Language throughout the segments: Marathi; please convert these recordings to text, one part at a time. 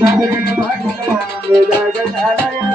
जागरण भांडण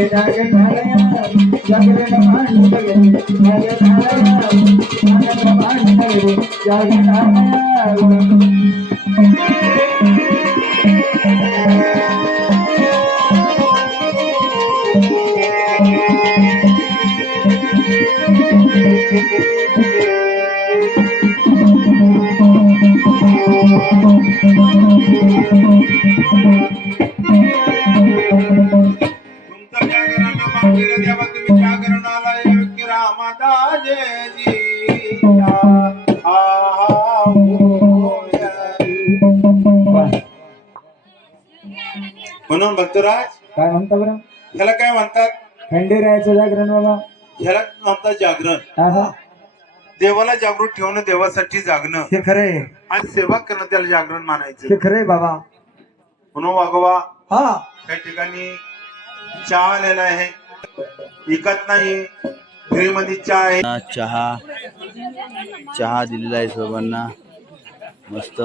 Jagannath, Jagannath, Jagannath, Jagannath, Jagannath, Jagannath, Jagannath, Jagannath, Jagannath, Jagannath, Jagannath, Jagannath, म्हणून भक्तराज काय म्हणता बरं? ह्याला काय म्हणतात? खंडेरायाचं जागरण बाबा. ह्याला म्हणतात? जागरण. देवाला जागृत ठेवणं देवासाठी जागणं. हे खरंय आणि सेवा करणं त्याला जागरण मानायचं. हे खरंय बाबा. म्हणून वागवा हा. काही ठिकाणी चहा आलेला आहे. विकत नाही. फ्रीमध्ये चहा आहे. चहा. चहा दिलेला आहे सर्वांना. मस्त.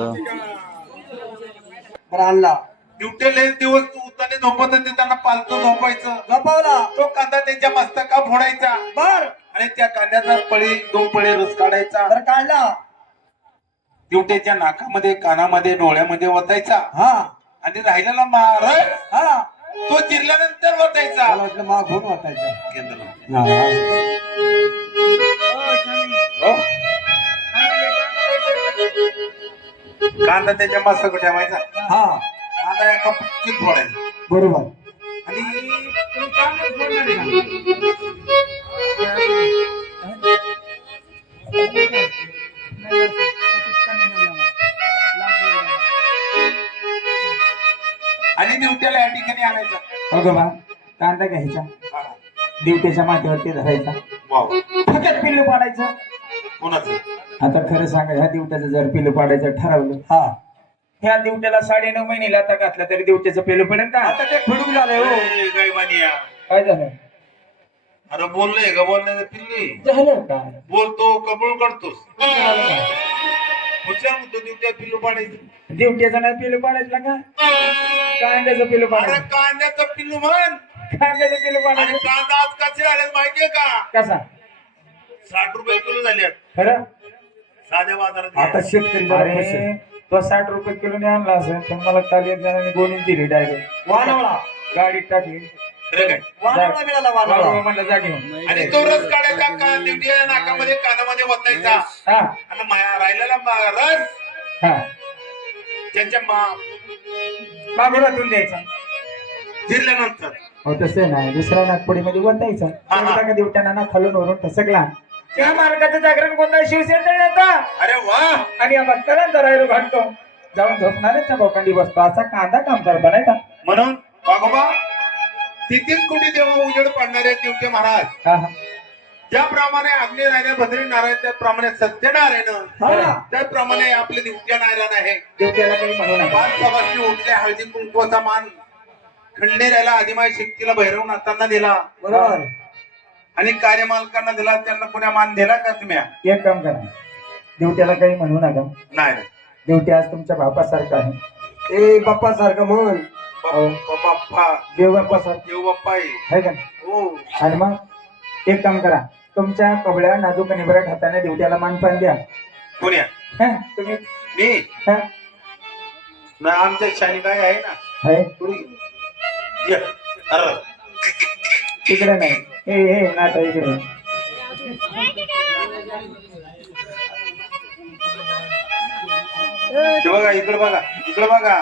आणला. ड्युटेले दिवस उताने झोपत होते त्यांना पालतो झोपायचं. गपावला तो कांदा त्यांच्या मस्तका फोडायचा. बर. आणि त्या कांद्याचा पळी दोन पळे रस काढायचा. तर काढला. दिवट्याच्या नाकामध्ये कानामध्ये डोळ्यामध्ये ओतायचा. हा. आणि राहिलेला महाराज हा. तो चिरल्यानंतर ओतायचा. मला वाटलं वाटायचं केंद्र. हा, हा. हो? कांदा त्याच्या मस्तक ठेवायचा. हा. कांदा एका पुटकीत फोडायचा बरोबर. आणि आणि दिवट्याला या ठिकाणी आणायचा. हो बा. कांदा घ्यायचा. दिवट्याच्या माथ्यावरती धरायचा. वाव. फक्त पिल्लू पाडायचं. कोणाचं? आता खरं सांगा ह्या दिवट्याचं जर पिल्लू पाडायचं ठरवलं हा. ह्या दिवट्याला साडे नऊ महिने आता घातलं तरी दिवट्याचं पिल्लू पडेल का? आता ते खुडूक झालंय हो. गायबानिया. काय झालं? अरे बोललोय का बोलण्याचं पिल्ली. झालं काय बोलतो कबूल करतोस. झालं काय? हुशार म्हणतो दिवट्या पिल्लू पाडायचं. दिवट्याचं नाही पिल्लू पाडायचं का? कांद्याचं पिल्लू अरे पाडायचं. कांद्याचं पिल्लू म्हण. कांद्याचं पिल्लू आणि पाडायचं. कांदा आज कसे आले माहितीये का? कसा? साठ रुपये किलो झाले खरं? साध्या बाजारात आता शेतकरी तो साठ रुपये किलोने आणला असेल तर मला काल एक जणांनी गोणी दिली डायरेक्ट वानवळा. गाडीत टाकली. वानवळा मिळाला वानवळा. म्हणलं जा घेऊन. आणि तो रस काढायचा का दिवट्या नाकामध्ये कानामध्ये वतायचा हा. आणि मा- राहिलेला मा- रस हा. त्यांच्या मा- मागुरातून द्यायचा. जिरल्यानंतर. हो तसं नाही. दुसऱ्या नागपुडीमध्ये वतायचा हा, हा. का दिवट्याना ना खालून वरून ठसकला त्या मार्गाचं जागरण कोणता शिवसेना येता अरे वा. आणि या भक्ताला घालतो जाऊन झोपणाऱ्याच्या भोकांडी बसतो. असा कांदा काम करता नाही का म्हणून वाघोबा तिथेच कुठे देवा उजेड पडणारे दिवटे महाराज? ज्याप्रमाणे अग्नी नारायण भद्री नारायण त्याप्रमाणे सत्यनारायण. त्याप्रमाणे आपले दिवट्या नारायण आहे. दिवट्याला काही म्हणू नका. पाच सभासणी उठले हळदी कुंकवाचा मान खंडेराला आदिमाय शक्तीला भैरवनाथांना दिला. बरोबर. आणि कार्यमालकांना दिला त्यांना पुण्या मान दिला का तुम्ही? एक काम करा. दिवट्याला काही म्हणू नका. नाही. नाही. दिवटी आज तुमच्या बापासारखा आहे. ए बाप्पा सारखं म्हण. बाप्पा बाप्पा देव बाप्पा सारखं देव बाप्पा आहे. का हो. आणि मग एक काम करा. तुमच्या कबळ्या नाजूक निबऱ्या हाताने दिवट्याला मानपान द्या. पुण्या. हं? तुम्ही? मी? हं? ना आमच्या शानी काय आहे ना. ये. अरे. तिकडे नाही. इकडे ते बघा इकडे बघा इकडे बघा.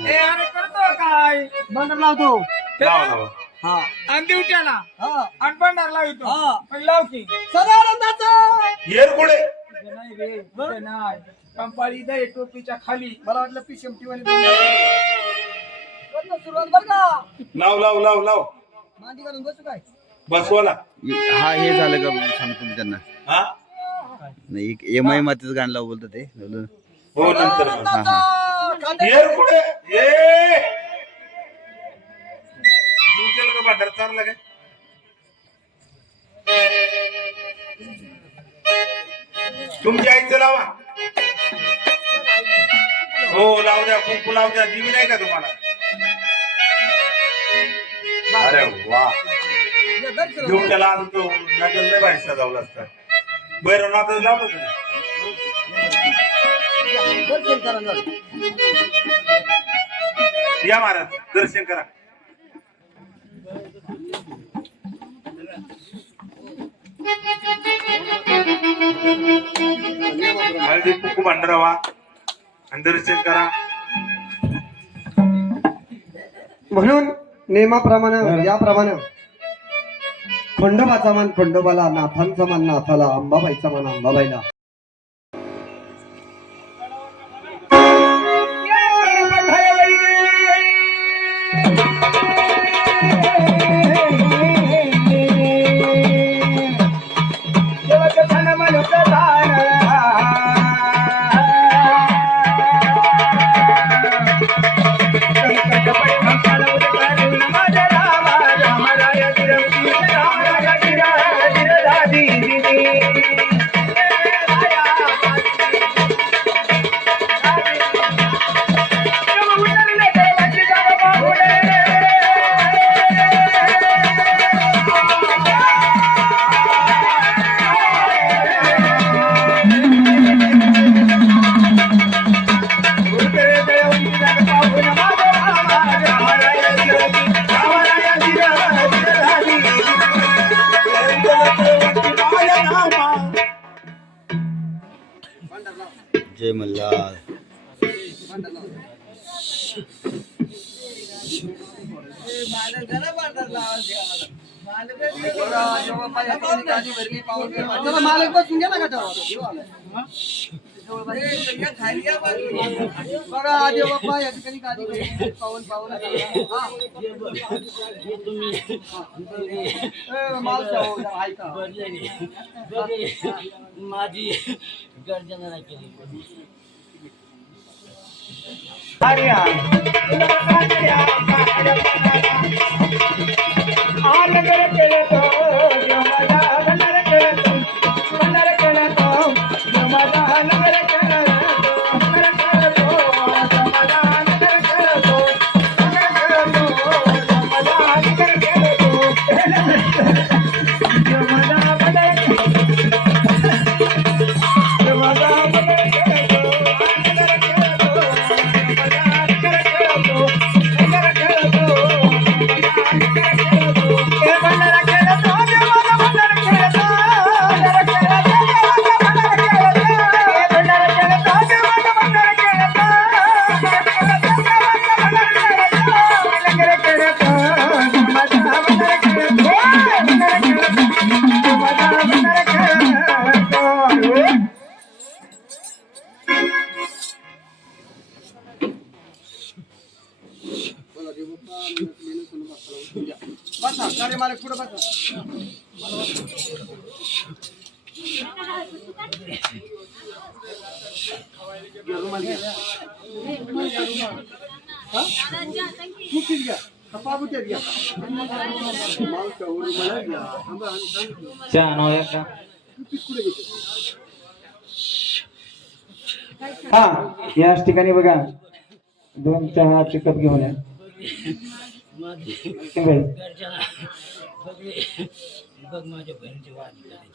ए, अरे करतो काय? बंदर लावतो. लावा लावा. हा. आणि दिवट्याला. हा. आणि भंडार लावितो. हा. मग लाव की. सदानंदाचं. ते नाही रे ते नाही. कंपाळी दे टोपीच्या खाली. मला वाटलं पिशमटी वाली सुरुवात बर का लाव लाव लाव लाव. मांडी घालून बसू काय? बसवाला. हा हे झालं का? सांगतो मी त्यांना हा? नाही एम आय मातीचं गाणं लाव बोलतो ते. बोललो. हो नंतर हा हा खांदे- येर कुठे? ये! तुमच्याला का भांडार चालला काय? तुमच्या आईचं लावा. हो लावू द्या कुंकू लावू द्या. दिवी नाही का तुम्हाला? अरे वा. घेऊन त्याला आज तो नगर लय भारी सजावलं असतं. भैरवनाथ लावलं तुम्ही दर्शन करा जरा. या महाराज दर्शन करा. हळदी कुकू भांडरावा. आणि दर्शन करा. म्हणून नेमाप्रमाणे याप्रमाणे. खंडोबाचा मान खंडोबाला नाथांचा मान नाथाला अंबाबाईचा मान अंबाबाईला. मालक बसून गेला का बघा जेव्हा पाय या ठिकाणी गादी भरली, पाऊल पाऊल हा. ए, मावश्या हो, जरा ऐका. माझी गर्जना केली नाही केली बसा गाडी मालक पुढे बसा मुठीत घ्या पाबुट्यात घ्या घ्या. थांबा, आणि हा याच ठिकाणी बघा दोन चहा चिकत घेऊन या بگل بگل ما جو بين جو واچ ڪري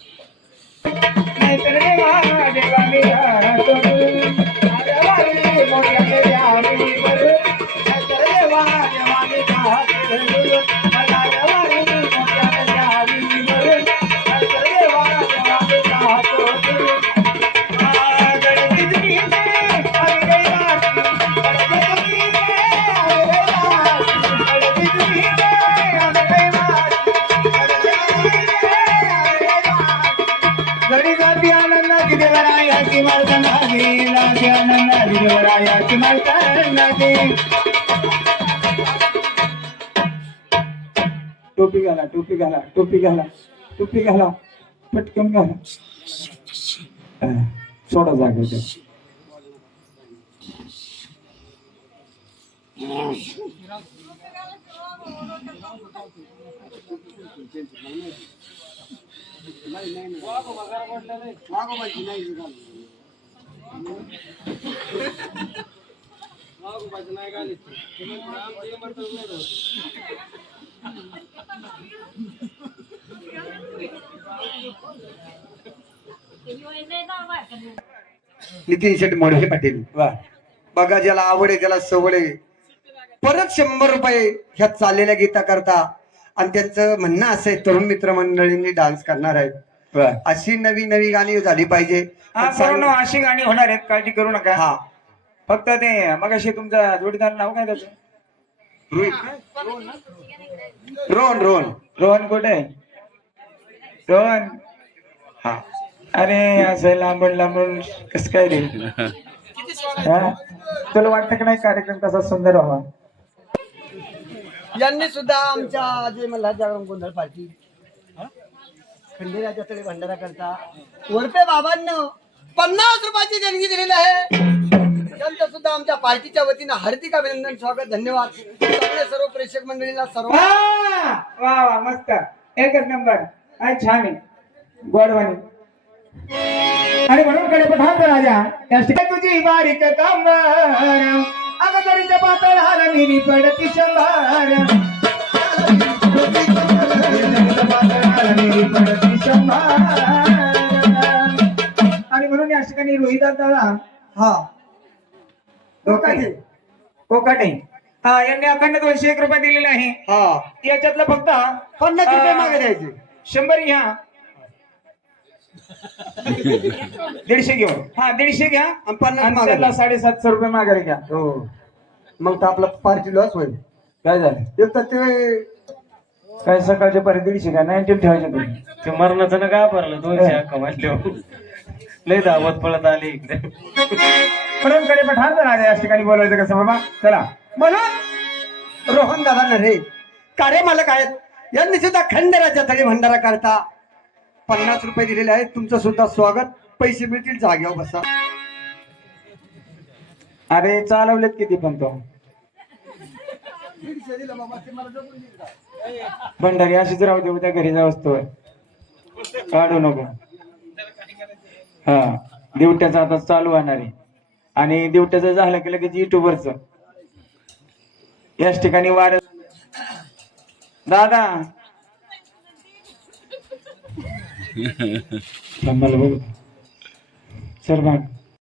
टोपी घाला टोपी घाला टोपी घाला टोपी घाला पटकन घाला. सोडा जागा नितीन शेठ मोडे पाटील. वा. बघा ज्याला आवड आहे त्याला सवड आहे. परत शंभर रुपये ह्या चाललेल्या गीता करता आणि त्यांचं म्हणणं असं आहे तरुण मित्र मंडळींनी डान्स करणार आहेत. अशी नवी नवी गाणी झाली पाहिजे. अशी गाणी होणार आहेत काळजी करू नका. हा. फक्त ते मग अशी तुमचा जोडीदार नाव काय त्याचं? रोहन रोहन. रोहन कुठे? रोहन? हा. अरे असं लांबून लांबून कस काय रे? तुला वाटतं की नाही कार्यक्रम कसा सुंदर व्हावा? यांनी सुद्धा आमच्या जे मला जागरण गोंधळ पार्टी खंडेराच्या तरी भंडारा करता वरपे बाबांना पन्नास रुपयाची देणगी दिलेली आहे. त्यांचं सुद्धा आमच्या पार्टीच्या वतीनं हार्दिक अभिनंदन स्वागत धन्यवाद. सर्व प्रेक्षक मंडळीला सर्व! वा वा मस्त. एकच नंबर. काय छान आहे. गोडवाणी. आणि म्हणून कडे पठाण राजा. या ठिकाणी तुझी बारीक कांबर. अगदरीच्या पातळ हाल मिरी पडती शंभर. आणि म्हणून या ठिकाणी रोहित दादा हा. कोकाटे. कोकाटे. हा यांनी अखंड दोनशे एक रुपये दिलेले आहे. हा. याच्यातलं फक्त पन्नास रुपये मागे द्यायचे. शंभर घ्या. दीडशे घेऊ हा दीडशे घ्या. आणि पन्नास आणि मागे त्यातला द्या. साडेसातशे रुपये माघारी घ्या हो. मग तर आपला पार्टी लॉस होईल. काय झालं? एक तर ते काय सकाळच्या पर्यंत दीडशे का नाईन्टीन ठेवायचे तुम्ही. ते मरणाचं ना का भरलं. दोनशे अक्का म्हटल्यावर लय धावत पळत आले इकडे. म्हणून कडे पठाण राजा या ठिकाणी बोलायचं कसं बाबा? चला. म्हणून रोहन दादा नरे कार्य मालक आहेत. यांनी सुद्धा खंडेराच्या तळी भंडारा करता. पन्नास रुपये दिलेले आहेत. तुमचं सुद्धा स्वागत. पैसे मिळतील जागेवर बसा. अरे चालवलेत किती पण तो. भंडारी अशीच राहू दे उद्या घरी जाऊ असतो काढू नको. हा. दिवट्याचं आता चालू होणार आहे. आणि दिवट्याचं झालं की लगेच युट्यूबवरच याच ठिकाणी वार दादा! सर मग